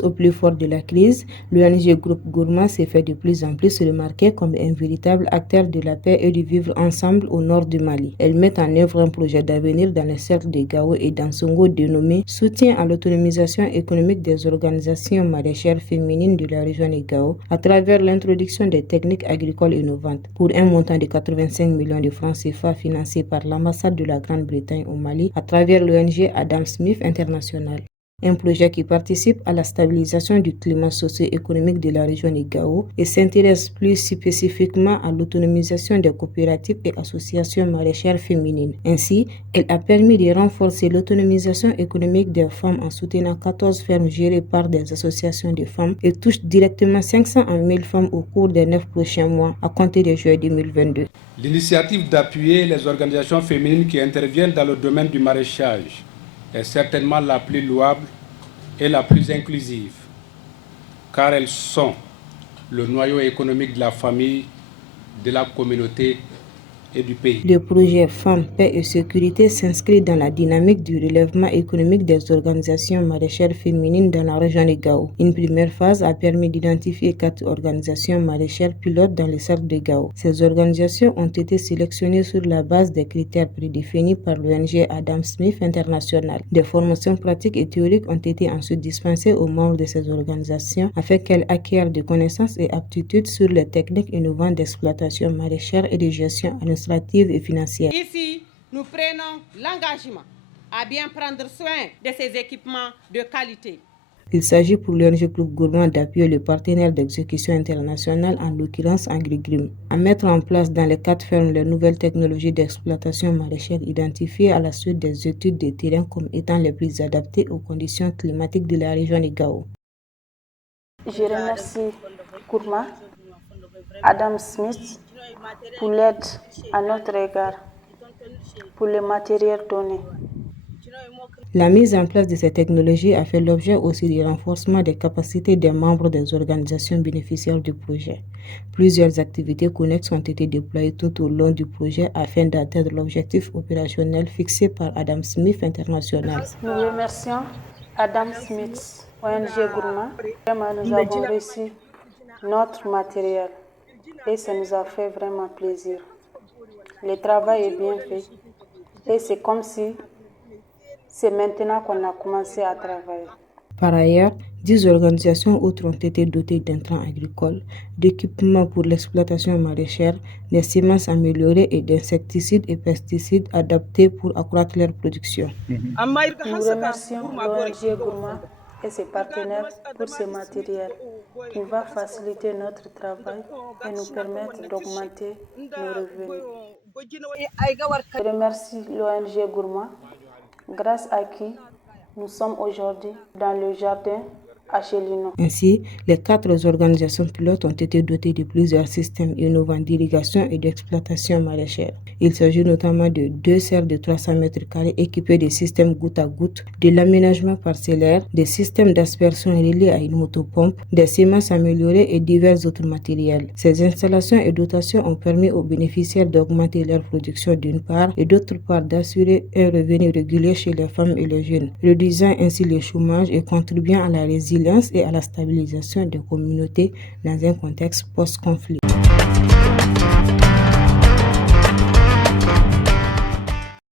tous au plus fort de la crise, l'ONG Groupe Gourma s'est fait de plus en plus remarquer comme un véritable acteur de la paix et du vivre ensemble au nord du Mali. Elle met en œuvre un projet d'avenir dans les cercles de Gao et d'Ansongo dénommé Soutien à l'autonomisation économique des organisations maraîchères féminines de la région de Gao à travers l'introduction des techniques agricoles innovantes pour un montant de 85 millions de francs CFA financé par l'ambassade de la Grande-Bretagne au Mali à travers l'ONG Adam Smith International. Un projet qui participe à la stabilisation du climat socio-économique de la région de Gao et s'intéresse plus spécifiquement à l'autonomisation des coopératives et associations maraîchères féminines. Ainsi, elle a permis de renforcer l'autonomisation économique des femmes en soutenant 14 fermes gérées par des associations de femmes et touche directement 500 à 1000 femmes au cours des 9 prochains mois à compter de juillet 2022. L'initiative d'appuyer les organisations féminines qui interviennent dans le domaine du maraîchage est certainement la plus louable et la plus inclusive, car elles sont le noyau économique de la famille, de la communauté et du pays. Le projet Femmes, Paix et Sécurité s'inscrit dans la dynamique du relèvement économique des organisations maraîchères féminines dans la région de Gao. Une première phase a permis d'identifier 4 organisations maraîchères pilotes dans le cercle de Gao. Ces organisations ont été sélectionnées sur la base des critères prédéfinis par l'ONG Adam Smith International. Des formations pratiques et théoriques ont été ensuite dispensées aux membres de ces organisations afin qu'elles acquièrent des connaissances et aptitudes sur les techniques innovantes d'exploitation maraîchère et de gestion administrative et financière. Ici, nous prenons l'engagement à bien prendre soin de ces équipements de qualité. Il s'agit pour l'ONG Groupe Gourma d'appuyer le partenaire d'exécution internationale, en l'occurrence AgriGrim, à mettre en place dans les 4 fermes les nouvelles technologies d'exploitation maraîchère identifiées à la suite des études de terrain comme étant les plus adaptées aux conditions climatiques de la région de Gao. Je remercie Gourma, Adam Smith, pour l'aide à notre égard, pour le matériel donné. La mise en place de ces technologies a fait l'objet aussi du renforcement des capacités des membres des organisations bénéficiaires du projet. Plusieurs activités connexes ont été déployées tout au long du projet afin d'atteindre l'objectif opérationnel fixé par Adam Smith International. Nous remercions Adam Smith, ONG Gourma. Vraiment, nous avons reçu notre matériel et ça nous a fait vraiment plaisir. Le travail est bien fait et c'est comme si c'est maintenant qu'on a commencé à travailler. Par ailleurs, 10 organisations autres ont été dotées d'intrants agricoles, d'équipements pour l'exploitation maraîchère, des semences améliorées et d'insecticides et pesticides adaptés pour accroître leur production. Nous remercions l'ONG Gourma et ses partenaires pour ce matériel qui va faciliter notre travail et nous permettre d'augmenter nos revenus. Je remercie l'ONG Gourma, grâce à qui nous sommes aujourd'hui dans le jardin à Chelino. Ainsi, les 4 organisations pilotes ont été dotées de plusieurs systèmes innovants d'irrigation et d'exploitation maraîchère. Il s'agit notamment de 2 serres de 300 m² équipées de systèmes goutte à goutte, de l'aménagement parcellaire, des systèmes d'aspersion reliés à une motopompe, des semences améliorées et divers autres matériels. Ces installations et dotations ont permis aux bénéficiaires d'augmenter leur production d'une part et d'autre part d'assurer un revenu régulier chez les femmes et les jeunes, réduisant ainsi le chômage et contribuant à la résilience et à la stabilisation des communautés dans un contexte post-conflit.